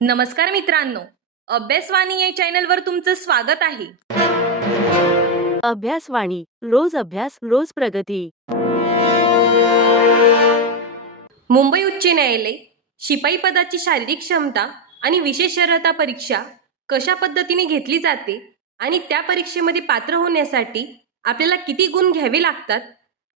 नमस्कार मित्रांनो, अभ्यासवाणी या चॅनलवर तुमचं स्वागत आहे. अभ्यासवाणी रोज अभ्यास रोज प्रगती. मुंबई उच्च न्यायालय शिपाई पदाची शारीरिक क्षमता आणि विशेष अर्हता परीक्षा कशा पद्धतीने घेतली जाते आणि त्या परीक्षेमध्ये पात्र होण्यासाठी आपल्याला किती गुण घ्यावे लागतात,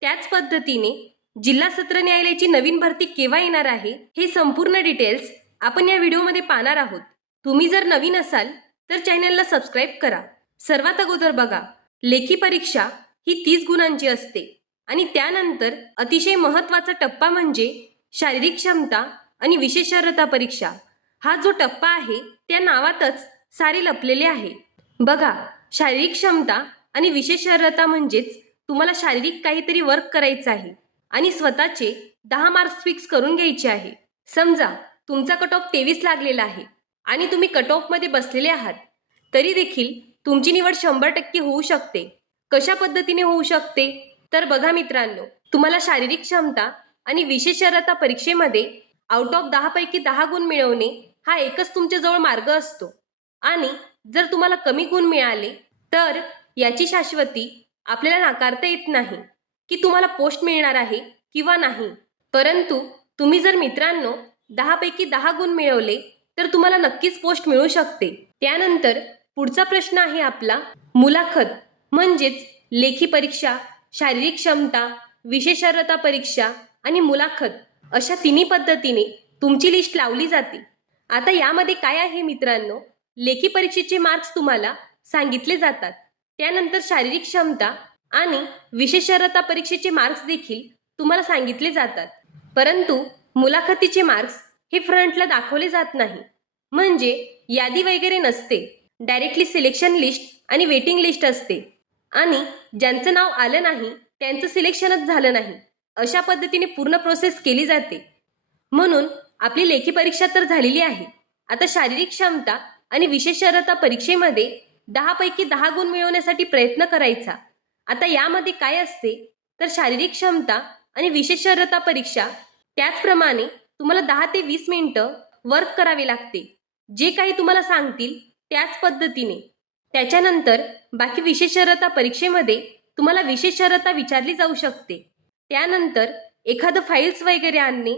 त्याच पद्धतीने जिल्हा सत्र न्यायालयाची नवीन भरती केव्हा येणार आहे, हे संपूर्ण डिटेल्स आपण या व्हिडिओमध्ये पाहणार आहोत. तुम्ही जर नवीन असाल तर चॅनलला सबस्क्राईब करा. सर्वात अगोदर बघा, लेखी परीक्षा ही 30 गुणांची असते आणि त्यानंतर अतिशय महत्त्वाचा टप्पा म्हणजे शारीरिक क्षमता आणि विशेष अर्हता परीक्षा. हा जो टप्पा आहे त्या नावातच सारे लपलेले आहे. बघा, शारीरिक क्षमता आणि विशेष अर्हता म्हणजेच तुम्हाला शारीरिक काहीतरी वर्क करायचं आहे आणि स्वतःचे 10 मार्क्स फिक्स करून घ्यायचे आहे. समजा तुमचा कट ऑफ 23 लागलेला आहे आणि तुम्ही कट ऑफमध्ये बसलेले आहात, तरी देखील तुमची निवड 100% होऊ शकते. कशा पद्धतीने होऊ शकते तर बघा मित्रांनो, तुम्हाला शारीरिक क्षमता आणि विशेष अर्हता परीक्षेमध्ये आउट ऑफ 10 पैकी 10 गुण मिळवणे हा एकच तुमच्याजवळ मार्ग असतो. आणि जर तुम्हाला कमी गुण मिळाले तर याची शाश्वती आपल्याला नाकारता येत नाही की तुम्हाला पोस्ट मिळणार आहे किंवा नाही. परंतु तुम्ही जर मित्रांनो 10 पैकी 10 गुण मिळवले तर तुम्हाला नक्कीच पोस्ट मिळू शकते. त्यानंतर पुढचा प्रश्न आहे आपला मुलाखत, म्हणजेच लेखी परीक्षा, शारीरिक क्षमता, विशेष अर्हता परीक्षा आणि मुलाखत अशा तिन्ही पद्धतीने तुमची लिस्ट लावली जाते. आता यामध्ये काय आहे मित्रांनो, लेखी परीक्षेचे मार्क्स तुम्हाला सांगितले जातात. त्यानंतर शारीरिक क्षमता आणि विशेष अर्हता परीक्षेचे मार्क्स देखील तुम्हाला सांगितले जातात. परंतु मुलाखतीचे मार्क्स हे फ्रंटला दाखवले जात नाही, म्हणजे यादी वगैरे नसते. डायरेक्टली सिलेक्शन लिस्ट आणि वेटिंग लिस्ट असते आणि ज्यांचं नाव आलं नाही त्यांचं सिलेक्शनच झालं नाही अशा पद्धतीने पूर्ण प्रोसेस केली जाते. म्हणून आपली लेखी परीक्षा तर झालेली आहे. आता शारीरिक क्षमता आणि विशेष अर्हता परीक्षेमध्ये 10 पैकी 10 गुण मिळवण्यासाठी प्रयत्न करायचा. आता यामध्ये काय असते तर शारीरिक क्षमता आणि विशेष अर्हता परीक्षा त्याचप्रमाणे तुम्हाला 10 ते 20 मिनिटं वर्क करावे लागते. जे काही तुम्हाला सांगतील त्याच पद्धतीने. त्याच्यानंतर बाकी विशेष अर्हता परीक्षेमध्ये तुम्हाला विशेष अर्हता विचारली जाऊ शकते. त्यानंतर एखादं फाईल्स वगैरे आणणे,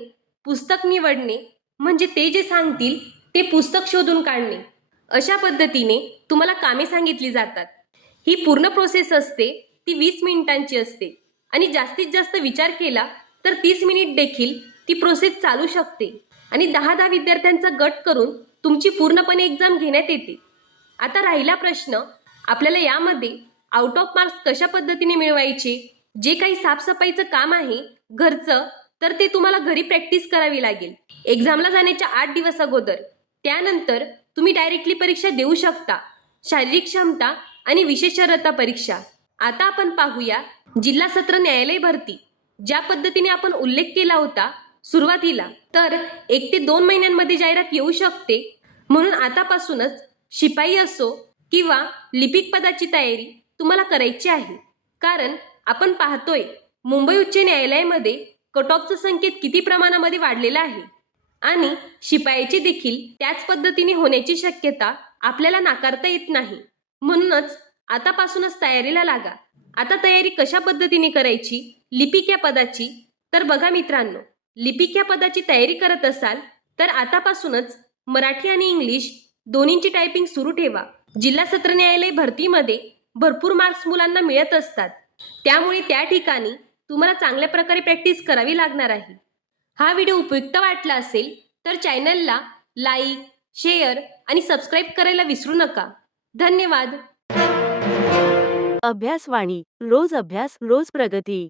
पुस्तक निवडणे, म्हणजे ते जे सांगतील ते पुस्तक शोधून काढणे, अशा पद्धतीने तुम्हाला कामे सांगितली जातात. ही पूर्ण प्रोसेस असते ती 20 मिनिटांची असते आणि जास्तीत जास्त विचार केला तर 30 मिनिट देखील ती प्रोसेस चालू शकते आणि 10-10 विद्यार्थ्यांचा गट करून तुमची पूर्णपणे एक्झाम घेण्यात येते. आता राहिला प्रश्न, आपल्याला यामध्ये आउट ऑफ मार्क्स कशा पद्धतीने मिळवायचे. जे काही साफसफाईचं काम आहे घरचं, तर ते तुम्हाला घरी प्रॅक्टिस करावी लागेल एक्झामला जाण्याच्या 8 दिवस अगोदर. त्यानंतर तुम्ही डायरेक्टली परीक्षा देऊ शकता, शारीरिक क्षमता आणि विशेष अर्हता परीक्षा. आता आपण पाहूया जिल्हा सत्र न्यायालय भरती. ज्या पद्धतीने आपण उल्लेख केला होता सुरुवातीला, तर 1 ते 2 महिन्यांमध्ये जाहिरात येऊ शकते. म्हणून आतापासूनच शिपाई असो किंवा लिपिक पदाची तयारी तुम्हाला करायची आहे. कारण आपण पाहतोय मुंबई उच्च न्यायालयामध्ये कट ऑफचं संकेत किती प्रमाणामध्ये वाढलेला आहे आणि शिपायाची देखील त्याच पद्धतीने होण्याची शक्यता आपल्याला नाकारता येत नाही. म्हणूनच आतापासूनच तयारीला लागा. आता तयारी कशा पद्धतीने करायची लिपिक या पदाची, तर बघा मित्रांनो, लिपिक या पदाची तयारी करत असाल तर आतापासूनच मराठी आणि इंग्लिश दोन्हींची टायपिंग सुरू ठेवा. जिल्हा सत्र न्यायालय भरतीमध्ये भरपूर मार्क्स मुलांना मिळत असतात, त्यामुळे त्या ठिकाणी तुम्हाला चांगल्या प्रकारे प्रॅक्टिस करावी लागणार आहे. हा व्हिडिओ उपयुक्त वाटला असेल तर चॅनलला लाईक, शेअर आणि सबस्क्राईब करायला विसरू नका. धन्यवाद. अभ्यासवाणी रोज अभ्यास रोज प्रगती.